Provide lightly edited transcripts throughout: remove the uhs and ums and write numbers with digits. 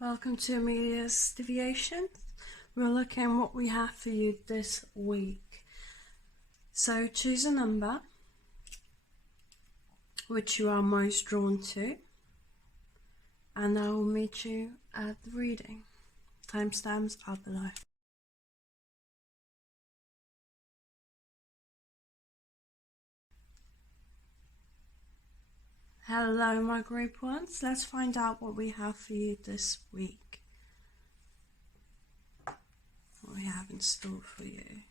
Welcome to Emilijas Divination. We're looking at what we have for you this week. So choose a number which you are most drawn to, and I will meet you at the reading. Timestamps are below. Hello my group ones, let's find out what we have for you this week. What we have in store for you.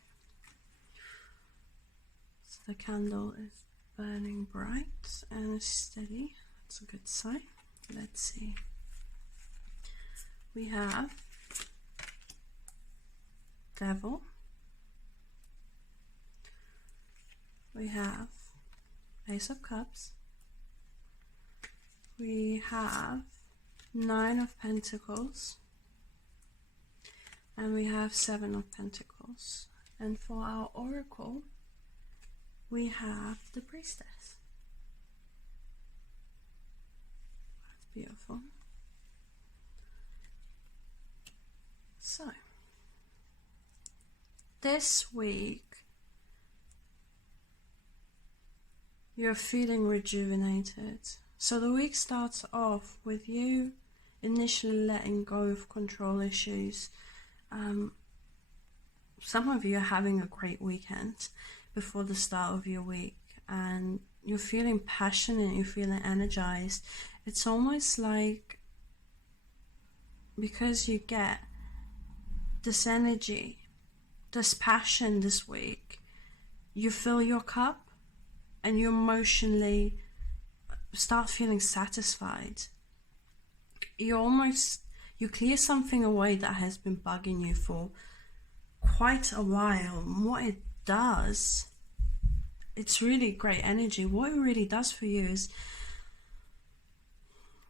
So the candle is burning bright and steady. That's a good sign. Let's see. We have Devil. We have Ace of Cups. We have Nine of Pentacles, and we have Seven of Pentacles. And for our oracle, we have the Priestess. That's beautiful. So, this week, you're feeling rejuvenated. So the week starts off with you initially letting go of control issues. Some of you are having a great weekend before the start of your week, and you're feeling passionate, you're feeling energized. It's almost like, because you get this energy, this passion this week, you fill your cup and you emotionally start feeling satisfied. You clear something away that has been bugging you for quite a while. And what it does, it's really great energy. What it really does for you is,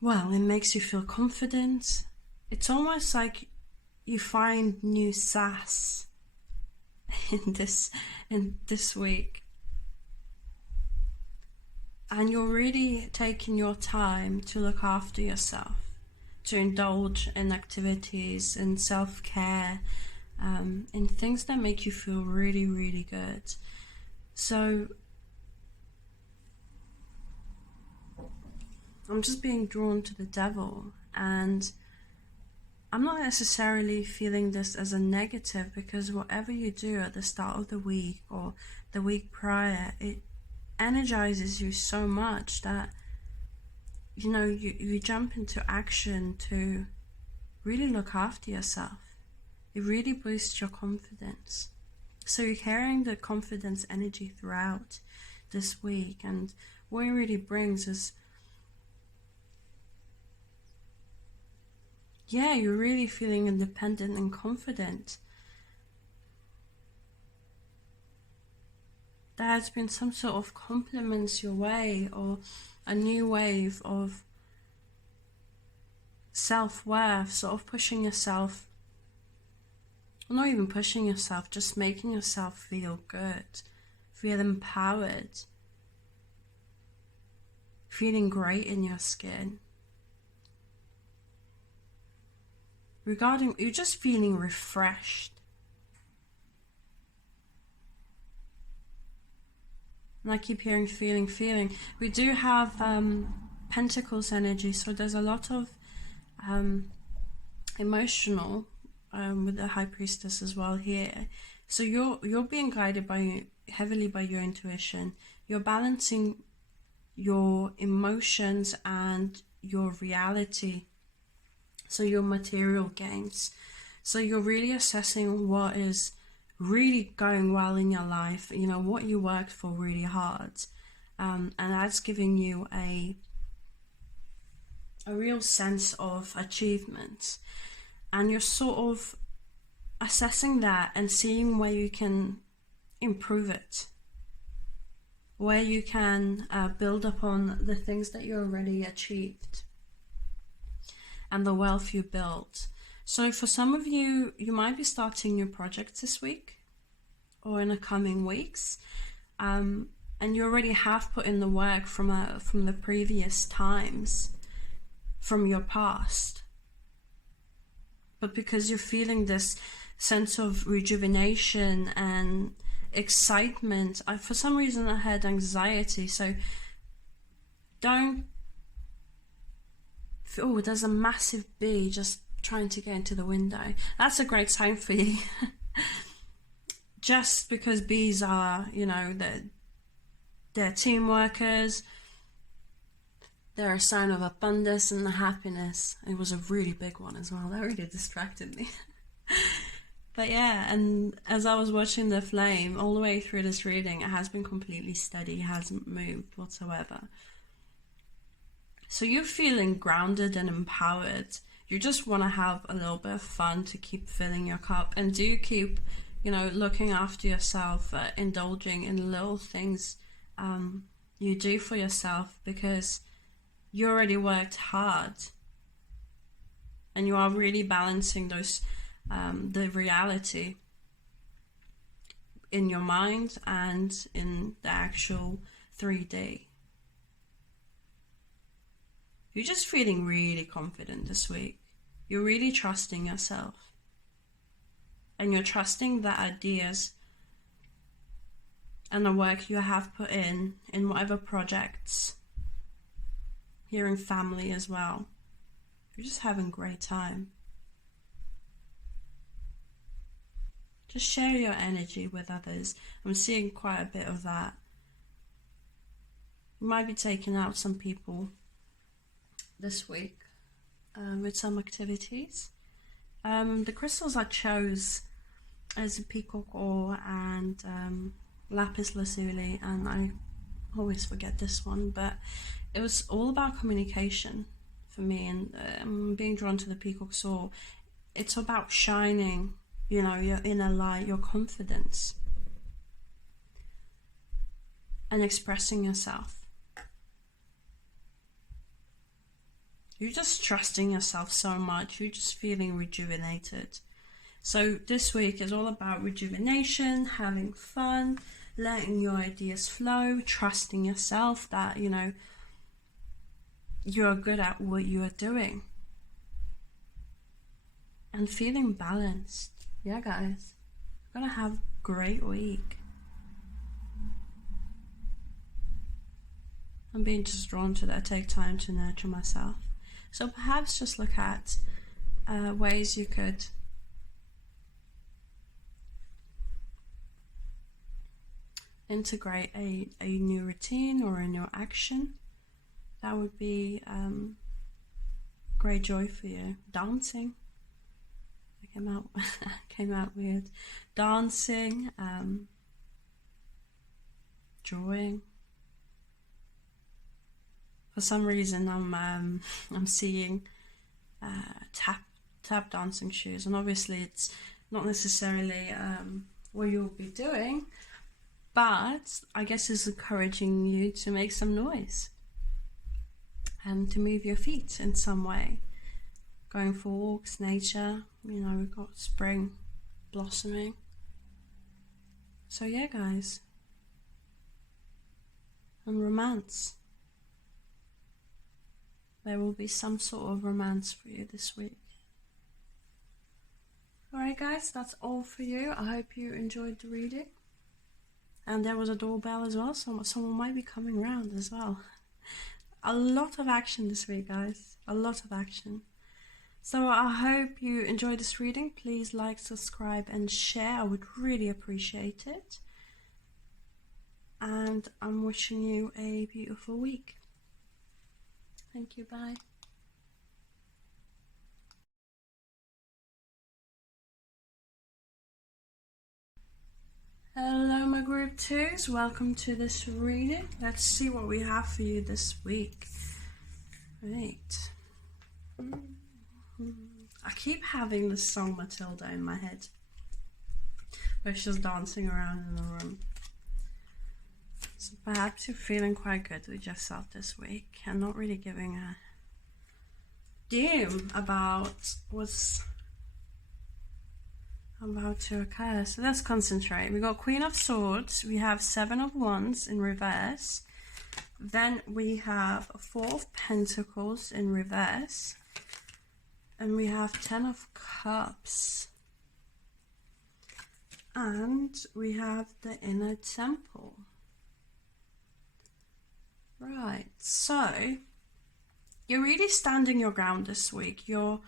well, it makes you feel confident. It's almost like you find new sass in this week. And you're really taking your time to look after yourself, to indulge in activities and self-care, in things that make you feel really, really good. So I'm just being drawn to the Devil, and I'm not necessarily feeling this as a negative, because whatever you do at the start of the week or the week prior, it energizes you so much that you jump into action to really look after yourself. It really boosts your confidence. So you're carrying the confidence energy throughout this week, and what it really brings is, yeah, you're really feeling independent and confident. There has been some sort of compliments your way, or a new wave of self-worth, sort of pushing yourself, well, not even pushing yourself, just making yourself feel good, feel empowered, feeling great in your skin. You're just feeling refreshed. And I keep hearing feeling. We do have Pentacles energy, so there's a lot of emotional with the High Priestess as well here. So you're being guided heavily by your intuition. You're balancing your emotions and your reality, so your material gains. So you're really assessing what is really going well in your life, what you worked for really hard, and that's giving you a real sense of achievement, and you're sort of assessing that and seeing where you can improve it, where you can build upon the things that you already achieved and the wealth you built. So for some of you, you might be starting new projects this week or in the coming weeks, and you already have put in the work from the previous times, from your past. but because you're feeling this sense of rejuvenation and excitement. For some reason I had anxiety, so don't... Oh, there's a massive bee just trying to get into the window. That's a great sign for you. Just because bees are, you know, they're team workers, they're a sign of abundance and happiness. It was a really big one as well. That really distracted me. But yeah, and as I was watching the flame all the way through this reading, it has been completely steady, it hasn't moved whatsoever. So you're feeling grounded and empowered. You just want to have a little bit of fun to keep filling your cup, and do keep, you know, looking after yourself, indulging in little things you do for yourself, because you already worked hard and you are really balancing those the reality in your mind and in the actual 3D. You're just feeling really confident this week. You're really trusting yourself, and you're trusting the ideas and the work you have put in whatever projects, here in family as well. You're just having a great time. Just share your energy with others. I'm seeing quite a bit of that. You might be taking out some people this week with some activities. The crystals I chose as peacock ore and lapis lazuli, and I always forget this one, but it was all about communication for me, and I'm being drawn to the peacock ore. It's about shining, you know, your inner light, your confidence, and expressing yourself. You're just trusting yourself so much. You're just feeling rejuvenated. So this week is all about rejuvenation, having fun, letting your ideas flow, trusting yourself that, you know, you're good at what you are doing, and feeling balanced. Yeah, guys, you're gonna have a great week. I'm being just drawn to that. Take time to nurture myself. So perhaps just look at ways you could integrate a new routine or a new action. That would be great joy for you. Dancing. I came out weird. Dancing, drawing. For some reason, I'm seeing tap dancing shoes, and obviously it's not necessarily what you'll be doing, but I guess it's encouraging you to make some noise and to move your feet in some way. Going for walks, nature. You know, we've got spring blossoming. So yeah, guys, and romance. There will be some sort of romance for you this week. Alright guys, that's all for you. I hope you enjoyed the reading. And there was a doorbell as well, so someone might be coming around as well. A lot of action this week, guys. A lot of action. So I hope you enjoyed this reading. Please like, subscribe and share. I would really appreciate it. And I'm wishing you a beautiful week. Thank you, bye. Hello my group 2s, welcome to this reading. Let's see what we have for you this week. Right. I keep having this song Matilda in my head, where she's dancing around in the room. So perhaps you're feeling quite good with yourself this week and not really giving a damn about what's about to occur. So let's concentrate. We got Queen of Swords, we have 7 of Wands in reverse, then we have 4 of Pentacles in reverse, And we have 10 of Cups. And we have the inner temple. Right, so you're really standing your ground this week. You're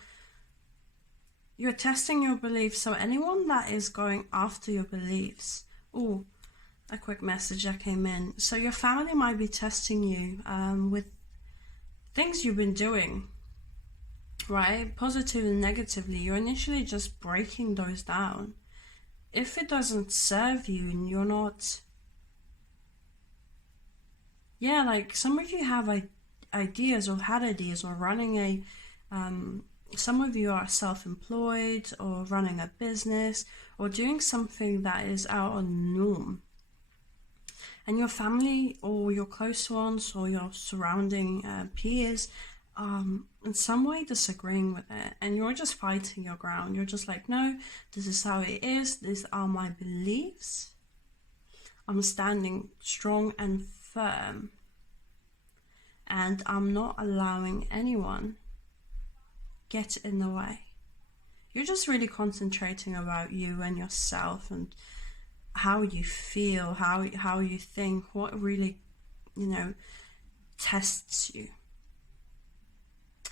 testing your beliefs. So anyone that is going after your beliefs, oh, a quick message that came in. So your family might be testing you with things you've been doing, right? Positive and negatively. You're initially just breaking those down. If it doesn't serve you and you're not, yeah, like some of you have ideas or had ideas or running a, some of you are self-employed or running a business or doing something that is out of the norm. And your family or your close ones or your surrounding peers in some way disagreeing with it, and you're just fighting your ground. You're just like, no, this is how it is. These are my beliefs. I'm standing strong and firm, and I'm not allowing anyone get in the way. You're just really concentrating about you and yourself and how you feel, how you think, what really, tests you.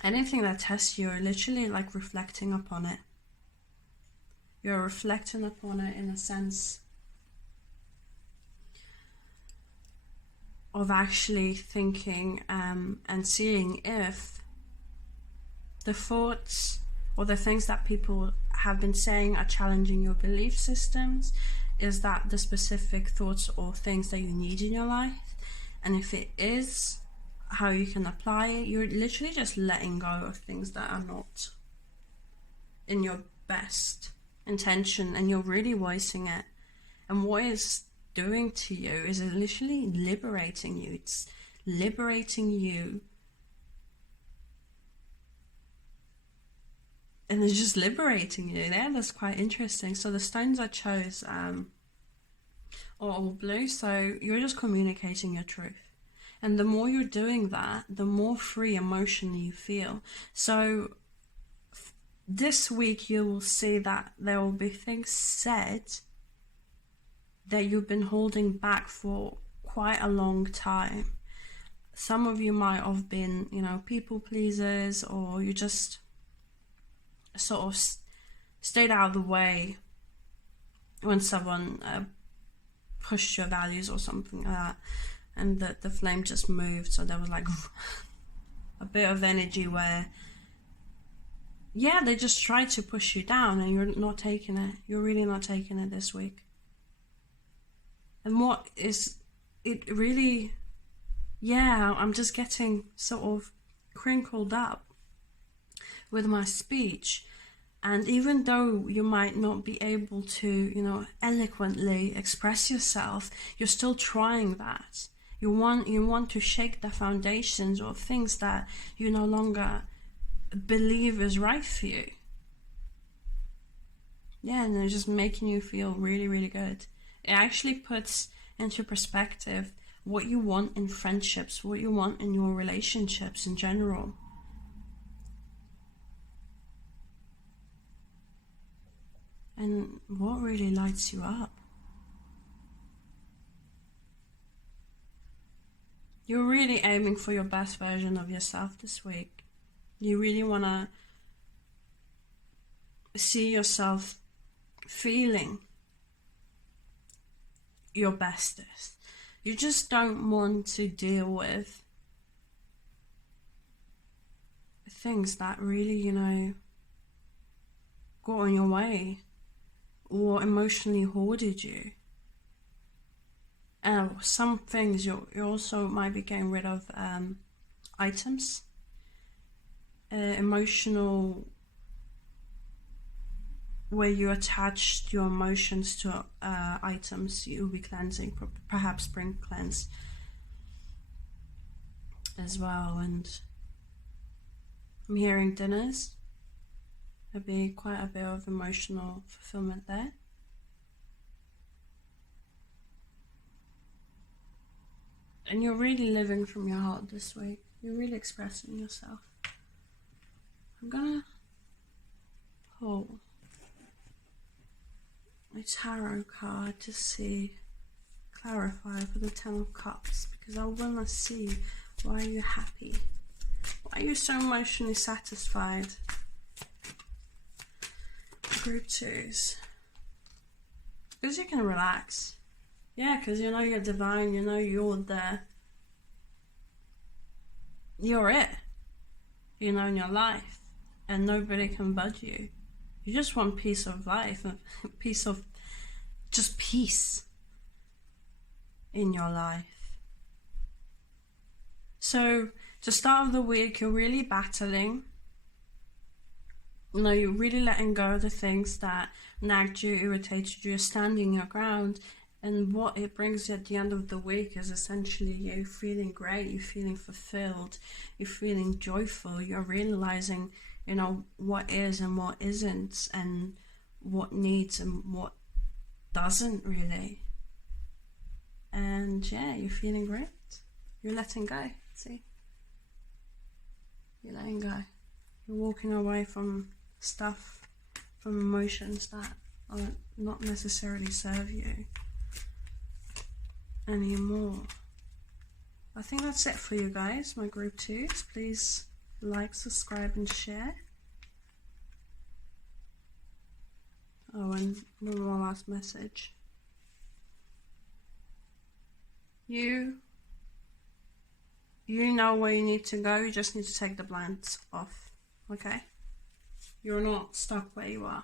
Anything that tests you, are literally like reflecting upon it. You're reflecting upon it in a sense of actually thinking and seeing if the thoughts or the things that people have been saying are challenging your belief systems. Is that the specific thoughts or things that you need in your life? And if it is, how you can apply it. You're literally just letting go of things that are not in your best intention, and you're really voicing it. And what it's doing to you is literally liberating you. It's liberating you. And it's just liberating you there. That's quite interesting. So the stones I chose are all blue. So you're just communicating your truth. And the more you're doing that, the more free emotionally you feel. So this week you will see that there will be things said that you've been holding back for quite a long time. Some of you might have been, people pleasers, or you just sort of stayed out of the way when someone pushed your values or something like that, and the flame just moved. So there was like a bit of energy where, yeah, they just tried to push you down, and you're not taking it. You're really not taking it this week. And what is it really, yeah, I'm just getting sort of crinkled up with my speech. And even though you might not be able to, eloquently express yourself, you're still trying that. You want to shake the foundations of things that you no longer believe is right for you. Yeah, and it's just making you feel really, really good. It actually puts into perspective what you want in friendships, what you want in your relationships in general. And what really lights you up. You're really aiming for your best version of yourself this week. You really want to see yourself feeling your bestest. You just don't want to deal with things that really, got in your way or emotionally hoarded you. Some things you also might be getting rid of items, emotional, where you attached your emotions to items. You'll be cleansing, perhaps spring cleanse as well. And I'm hearing dinners. There'll be quite a bit of emotional fulfillment there. And you're really living from your heart this week. You're really expressing yourself. I'm gonna pull a tarot card to see, clarify for the Ten of Cups, because I want to see why you're happy. Why are you so emotionally satisfied? Group 2s. Because you can relax. Yeah, because you know you're divine, you know you're there. You're it. You know, in your life. And nobody can budge you. You just want peace of life. Peace of... just peace in your life. So, to start of the week, you're really battling. You know, you're really letting go of the things that nagged you, irritated you, you're standing your ground. And what it brings you at the end of the week is essentially you feeling great, you're feeling fulfilled, you're feeling joyful, you're realizing, you know, what is and what isn't, and what needs and what doesn't really. And yeah, you're feeling great. You're letting go, see? You're letting go. You're walking away from stuff, from emotions that are not necessarily serve you anymore. I think that's it for you guys, my group 2s. Please like, subscribe and share. Oh, and one more last message. You know where you need to go, you just need to take the blinds off, okay? You're not stuck where you are.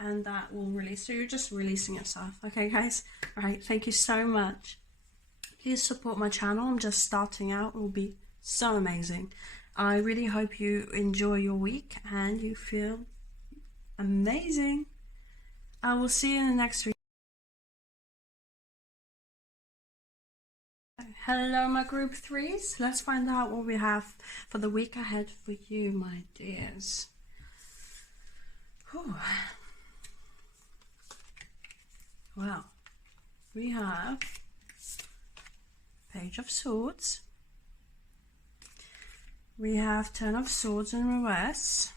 And that will release, so you're just releasing yourself, okay guys? Alright, thank you so much. Please support my channel, I'm just starting out, it will be so amazing. I really hope you enjoy your week and you feel amazing. I will see you in the next week. Hello my group 3s, let's find out what we have for the week ahead for you, my dears. Whew. Well, we have Page of Swords, we have Ten of Swords in reverse,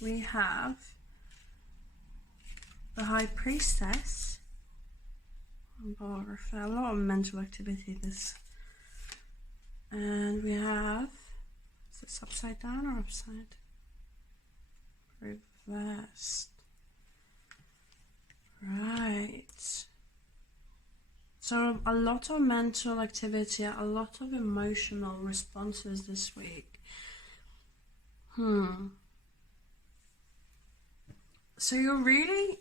we have the High Priestess. A lot of mental activity this. And we have, is this upside down or upside? Reversed. Right. So a lot of mental activity, a lot of emotional responses this week. So you're really,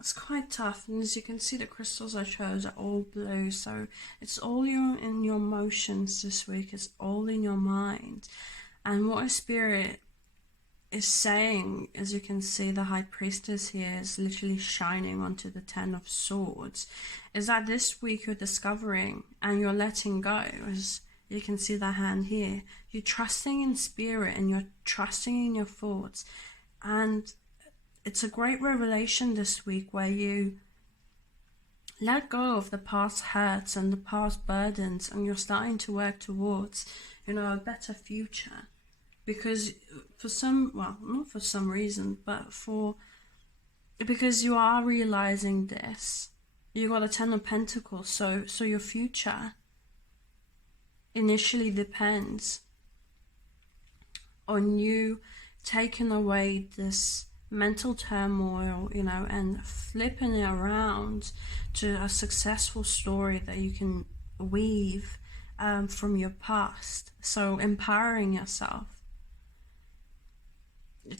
it's quite tough, and as you can see the crystals I chose are all blue, so it's all in your emotions this week, it's all in your mind. And what a spirit is saying, as you can see the High Priestess here is literally shining onto the Ten of Swords, is that this week you're discovering and you're letting go, as you can see the hand here. You're trusting in spirit and you're trusting in your thoughts, and it's a great revelation this week where you let go of the past hurts and the past burdens, and you're starting to work towards, you know, a better future. Because for some, well, not for some reason, but because you are realizing this. You got a Ten of Pentacles, so your future initially depends on you taking away this mental turmoil, you know, and flipping it around to a successful story that you can weave from your past. So empowering yourself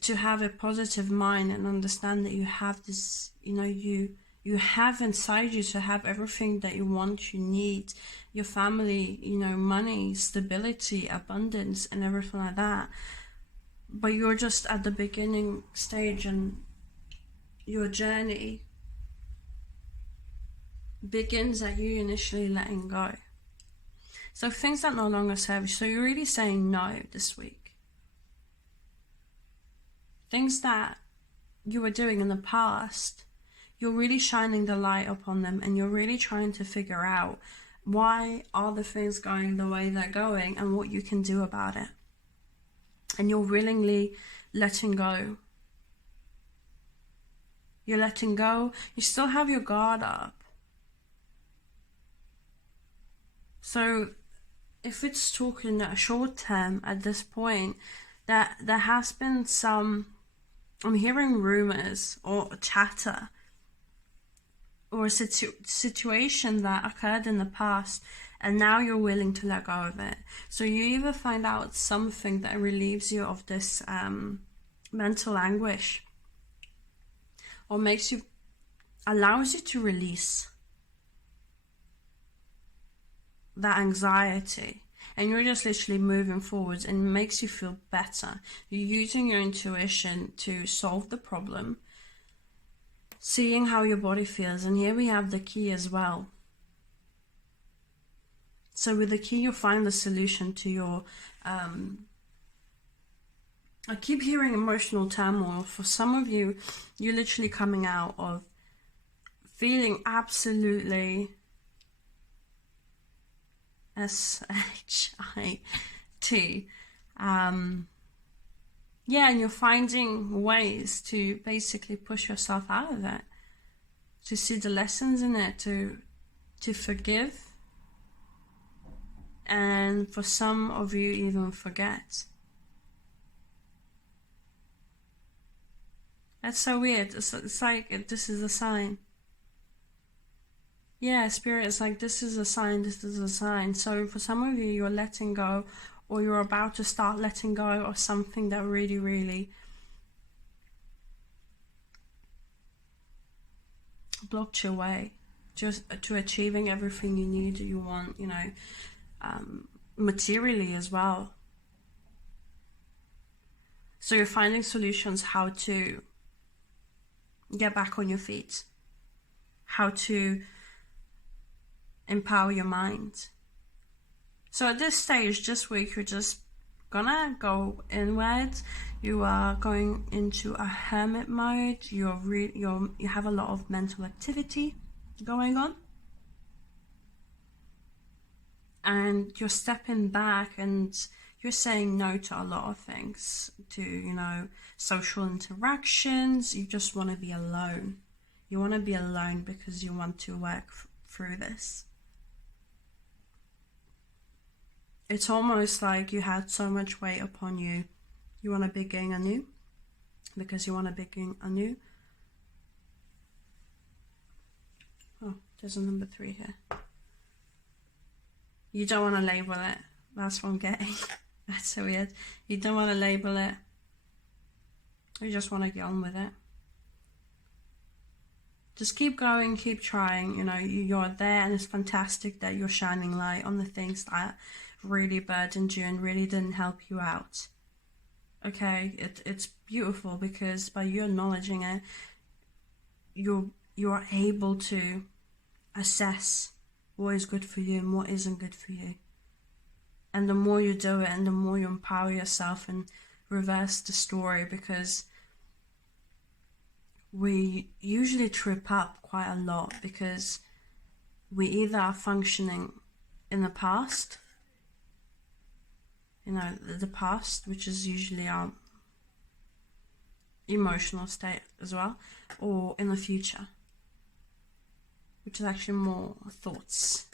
to have a positive mind and understand that you have this, you know, you have inside you to have everything that you want, you need, your family, you know, money, stability, abundance and everything like that. But you're just at the beginning stage, and your journey begins at you initially letting go. So things that no longer serve you, so you're really saying no this week. Things that you were doing in the past, you're really shining the light upon them, and you're really trying to figure out why are the things going the way they're going and what you can do about it. and you're willingly letting go. You're letting go. You still have your guard up. So if it's talking short term at this point, that there has been some, I'm hearing rumors or chatter or a situation that occurred in the past, and now you're willing to let go of it. So you either find out something that relieves you of this mental anguish, or allows you to release that anxiety, and you're just literally moving forwards, and it makes you feel better. You're using your intuition to solve the problem, seeing how your body feels. And here we have the key as well. So with the key, you'll find the solution to your I keep hearing emotional turmoil. For some of you, you're literally coming out of feeling absolutely shit. Yeah, and you're finding ways to basically push yourself out of it, to see the lessons in it, to forgive, and for some of you, even forget. That's so weird. It's like this is a sign. Yeah, Spirit is like, this is a sign, this is a sign. So for some of you, you're letting go, or you're about to start letting go of something that really, really blocked your way just to achieving everything you need, you want, materially as well. So you're finding solutions how to get back on your feet, how to empower your mind. So at this stage, this week, you're just gonna go inwards. You are going into a hermit mode. You have a lot of mental activity going on, and you're stepping back, and you're saying no to a lot of things, to social interactions. You just want to be alone. You want to be alone because you want to work through this. It's almost like you had so much weight upon you. You want to begin anew, because you want to begin anew. Oh, there's a number 3 here. You don't want to label it. That's what I'm getting. That's so weird. You don't want to label it. You just want to get on with it. Just keep going, keep trying. You're there, and it's fantastic that you're shining light on the things that really burdened you and really didn't help you out. Okay, it's beautiful, because by you acknowledging it, you're able to assess what is good for you and what isn't good for you. And the more you do it, and the more you empower yourself and reverse the story, because we usually trip up quite a lot, because we either are functioning in the past, the past, which is usually our emotional state as well, or in the future, which is actually more thoughts.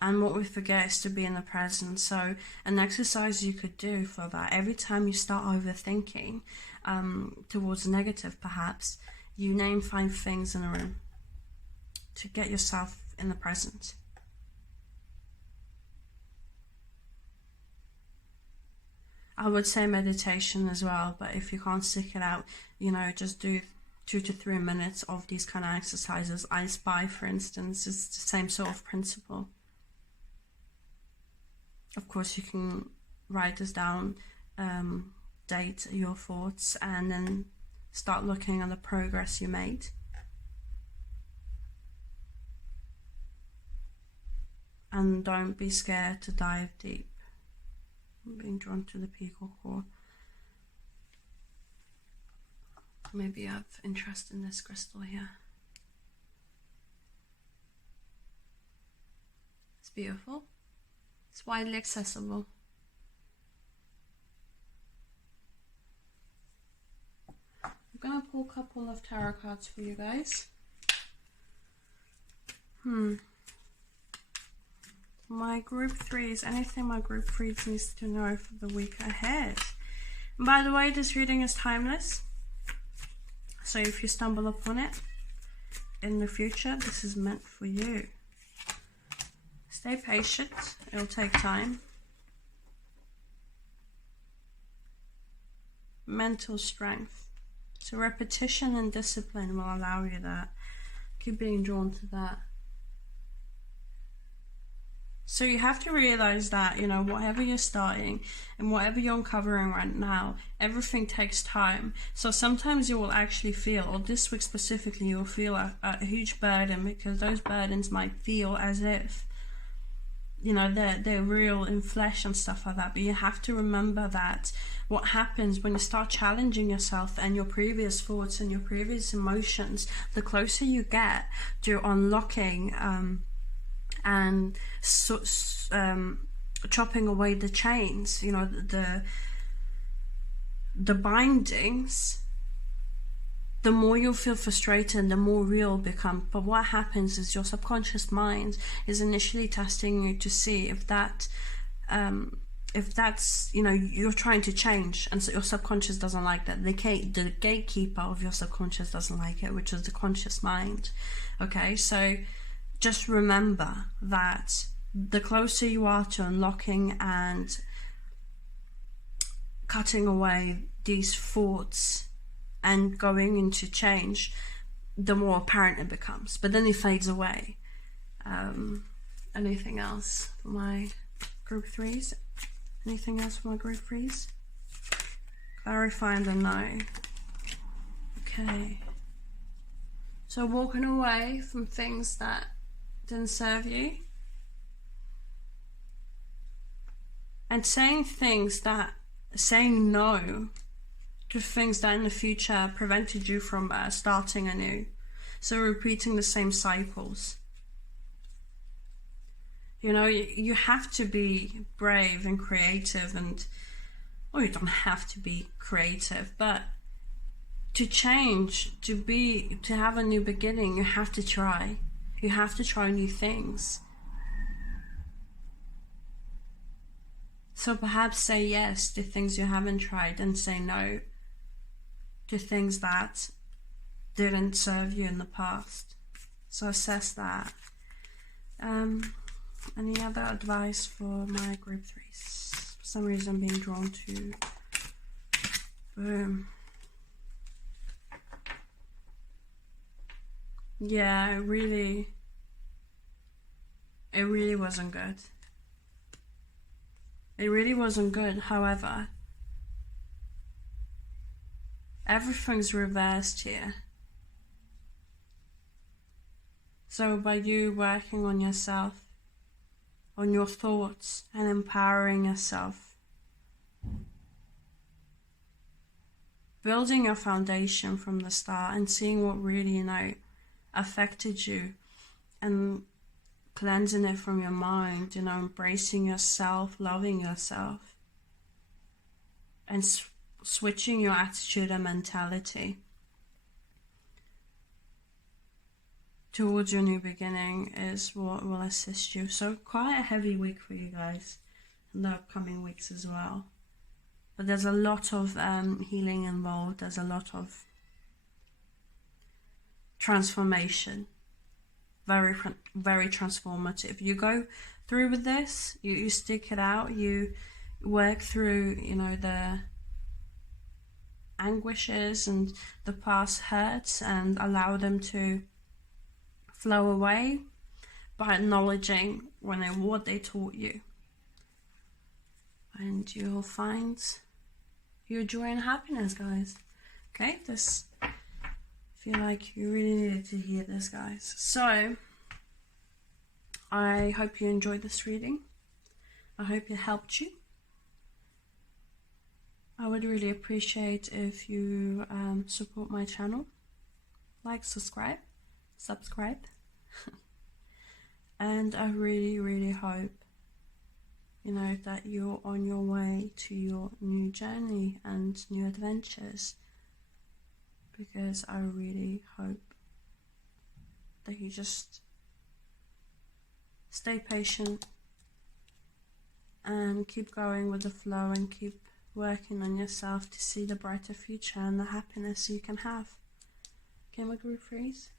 And what we forget is to be in the present. So an exercise you could do for that, every time you start overthinking towards negative, perhaps, you name 5 things in a room to get yourself in the present. I would say meditation as well, but if you can't stick it out, just do 2 to 3 minutes of these kind of exercises. I Spy, for instance, is the same sort of principle. Of course, you can write this down, date your thoughts, and then start looking at the progress you made. And don't be scared to dive deep. I'm being drawn to the Peacock core. Maybe I have interest in this crystal here. It's beautiful. It's widely accessible. gonna pull a couple of tarot cards for you guys. My group 3s, anything my group 3s needs to know for the week ahead. And by the way, this reading is timeless. So if you stumble upon it in the future, this is meant for you. Stay patient, it'll take time. Mental strength. So repetition and discipline will allow you that. Keep being drawn to that. So you have to realize that, you know, whatever you're starting and whatever you're uncovering right now, everything takes time. So sometimes you will actually feel, or this week specifically, you'll feel a huge burden, because those burdens might feel as if, you know, they're real in flesh and stuff like that. But you have to remember that what happens when you start challenging yourself and your previous thoughts and your previous emotions, the closer you get to unlocking and chopping away the chains, you know, the bindings, the more you'll feel frustrated and the more real it'll become. But what happens is your subconscious mind is initially testing you to see if that's, you know, you're trying to change, and so your subconscious doesn't like that. The gatekeeper of your subconscious doesn't like it, which is the conscious mind. Okay, so just remember that the closer you are to unlocking and cutting away these thoughts and going into change, the more apparent it becomes. But then it fades away. Anything else for my group 3s? Anything else for my group 3s? Clarify and know. Okay. So walking away from things that didn't serve you, and saying no to things that in the future prevented you from starting anew. So repeating the same cycles. You know, you have to be brave and creative, and, or you don't have to be creative, but to change, to have a new beginning, you have to try. You have to try new things. So perhaps say yes to things you haven't tried, and say no to things that didn't serve you in the past. So assess that. Any other advice for my group 3s? For some reason I'm being drawn to boom. Yeah, it really wasn't good. It really wasn't good. However, everything's reversed here. So by you working on yourself, on your thoughts, and empowering yourself, building your foundation from the start and seeing what really, you know, affected you, and cleansing it from your mind, you know, embracing yourself, loving yourself, and switching your attitude and mentality towards your new beginning is what will assist you. So quite a heavy week for you guys in the upcoming weeks as well. But there's a lot of healing involved. There's a lot of transformation. Very, very transformative. You go through with this, you stick it out, you work through, you know, the anguishes and the past hurts, and allow them to flow away by acknowledging what they taught you. And you'll find your joy and happiness, guys. Okay, this, I feel like you really needed to hear this, guys. So I hope you enjoyed this reading. I hope it helped you. I would really appreciate if you support my channel. Like, subscribe. And I really, really hope, you know, that you're on your way to your new journey and new adventures. because I really hope that you just stay patient and keep going with the flow and keep working on yourself to see the brighter future and the happiness you can have. Okay, my group freeze.